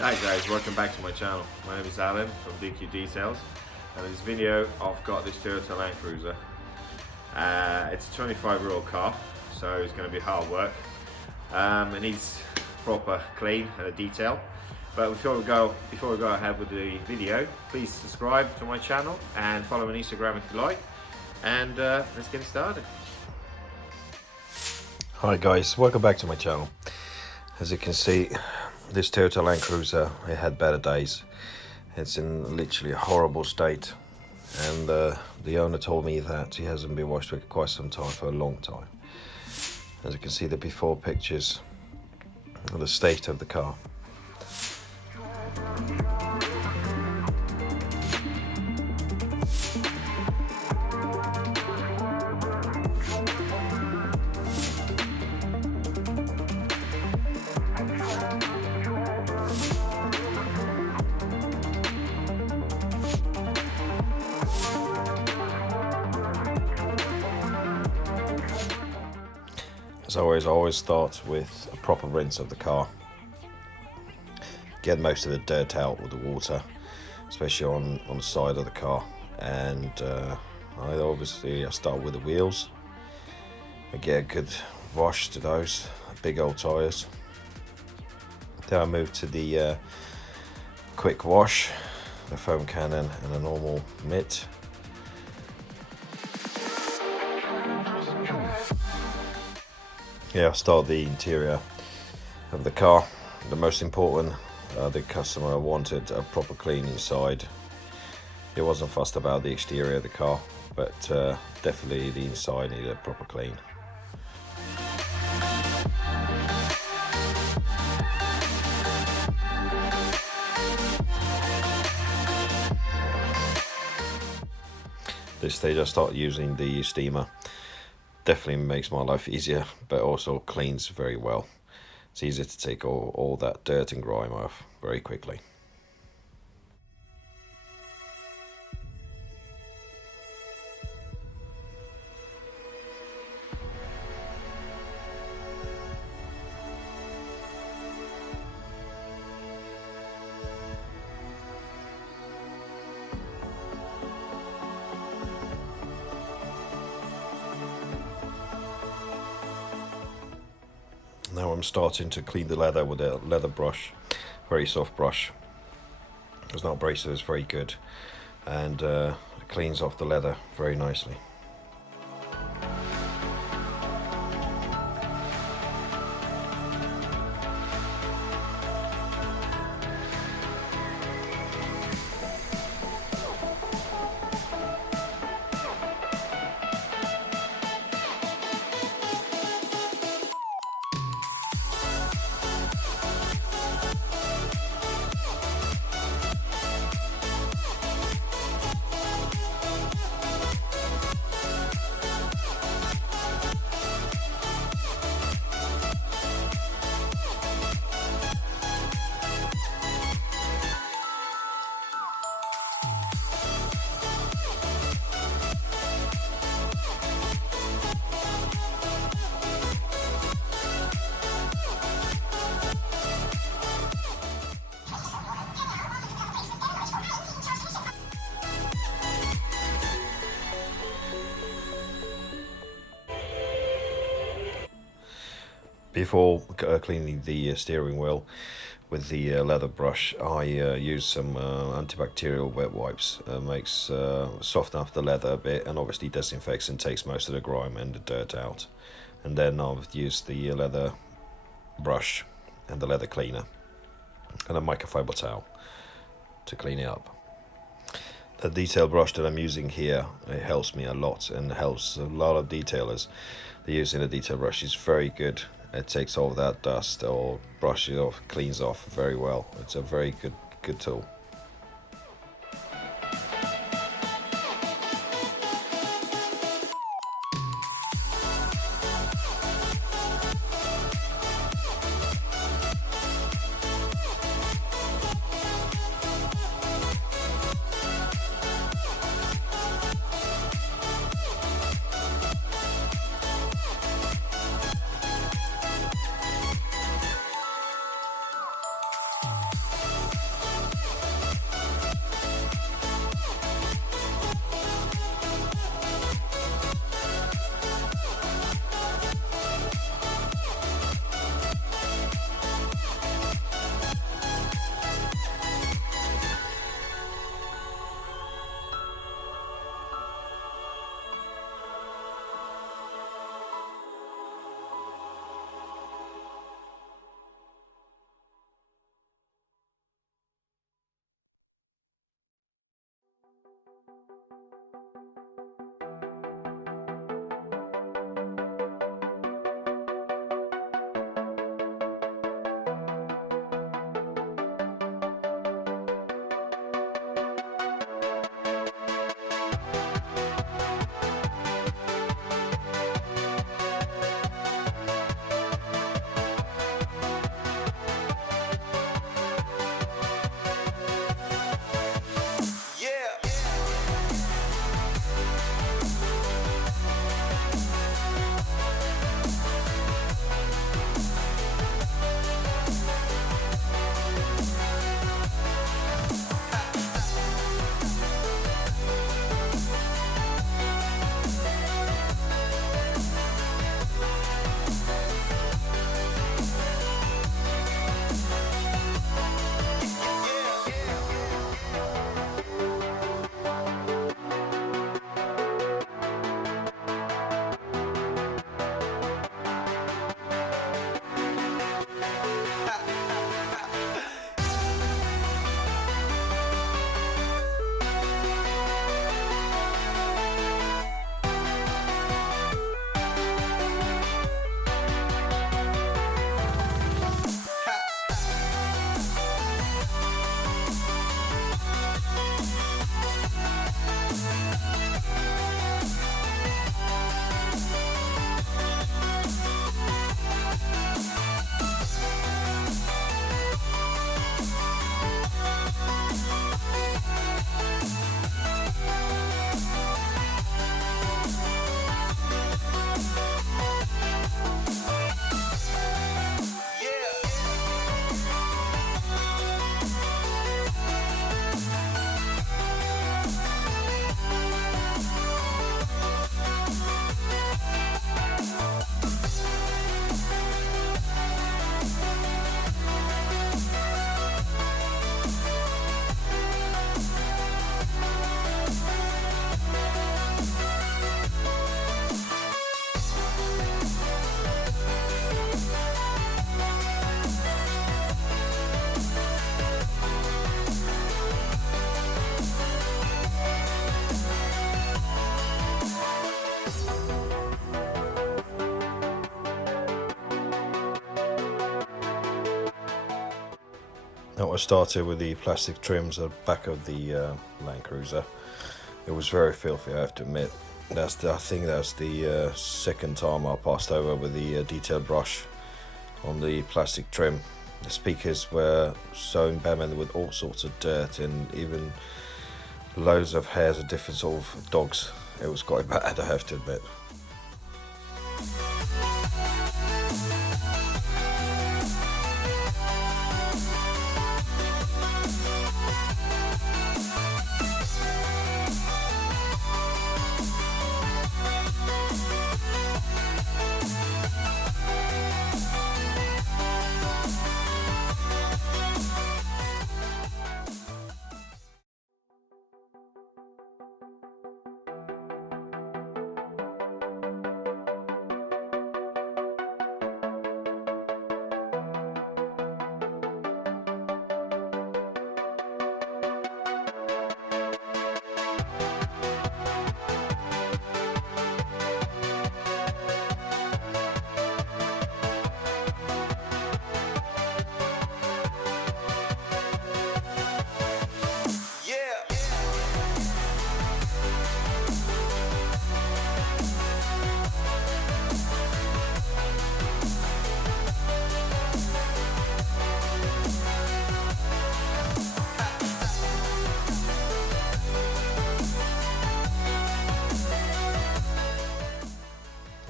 Hi guys, welcome back to my channel. My name is Alan from DQ Details, and in this video I've got this Toyota Land Cruiser. It's a 25-year-old car, so it's going to be hard work. It needs proper clean and a detail. But before we go ahead with the video, please subscribe to my channel and follow me on Instagram if you like. And let's get started. Hi guys, welcome back to my channel. As you can see, this Toyota Land Cruiser, it had better days. It's in literally a horrible state, and the owner told me that he hasn't been washed for quite some time, for a long time. As you can see, the before pictures of the state of the car. As always, I always start with a proper rinse of the car. Get most of the dirt out with the water, especially on the side of the car. And I start with the wheels. I get a good wash to those big old tyres. Then I move to the quick wash, the foam cannon and a normal mitt. Yeah, I'll start the interior of the car. The most important, the customer wanted a proper clean inside. He wasn't fussed about the exterior of the car, but definitely the inside needed a proper clean. This stage I start using the steamer. Definitely makes my life easier, but also cleans very well. It's easy to take all that dirt and grime off very quickly. Now I'm starting to clean the leather with a leather brush, very soft brush. It's not abrasive, it's very good, and it cleans off the leather very nicely. Before cleaning the steering wheel with the leather brush, I use some antibacterial wet wipes. Makes soften up the leather a bit, and obviously disinfects and takes most of the grime and the dirt out. And then I've used the leather brush and the leather cleaner and a microfiber towel to clean it up. The detail brush that I'm using here, it helps me a lot and helps a lot of detailers. The using the detail brush is very good. It takes all that dust or brushes off, cleans off very well. It's a very good tool. Now I started with the plastic trims at the back of the Land Cruiser. It was very filthy, I have to admit. I think that's the second time I passed over with the detail brush on the plastic trim. The speakers were so embedded with all sorts of dirt and even loads of hairs of different sort of dogs. It was quite bad, I have to admit.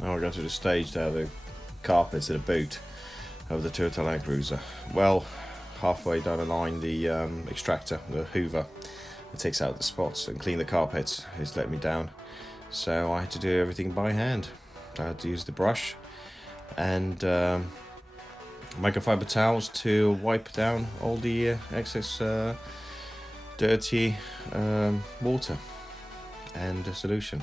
Now I go to the stage there, the carpets at the boot of the Toyota Land Cruiser. Well, halfway down the line, the extractor, the hoover, it takes out the spots and clean the carpets. It's let me down, so I had to do everything by hand. I had to use the brush and microfiber towels to wipe down all the excess dirty water and solution.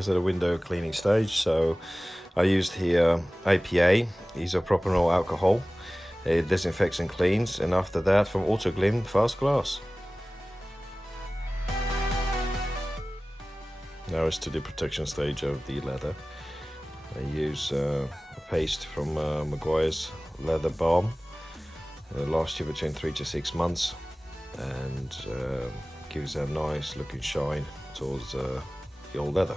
is at a window cleaning stage, so I used here APA, isopropyl alcohol. It disinfects and cleans, and after that from Autoglym Fast Glass. Now it's to the protection stage of the leather. I use a paste from Maguire's Leather Balm. Lasts you between 3 to 6 months, and gives a nice looking shine towards the old leather.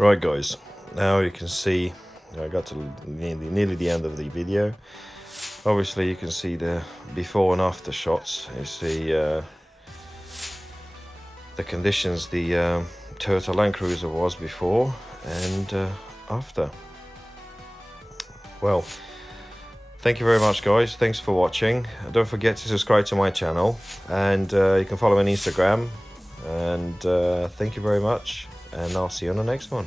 Right guys, now you can see I got to nearly the end of the video. Obviously you can see the before and after shots. You see the conditions the Toyota Land Cruiser was before and after. Well, thank you very much guys, thanks for watching. Don't forget to subscribe to my channel, and you can follow me on Instagram, and thank you very much, and I'll see you on the next one.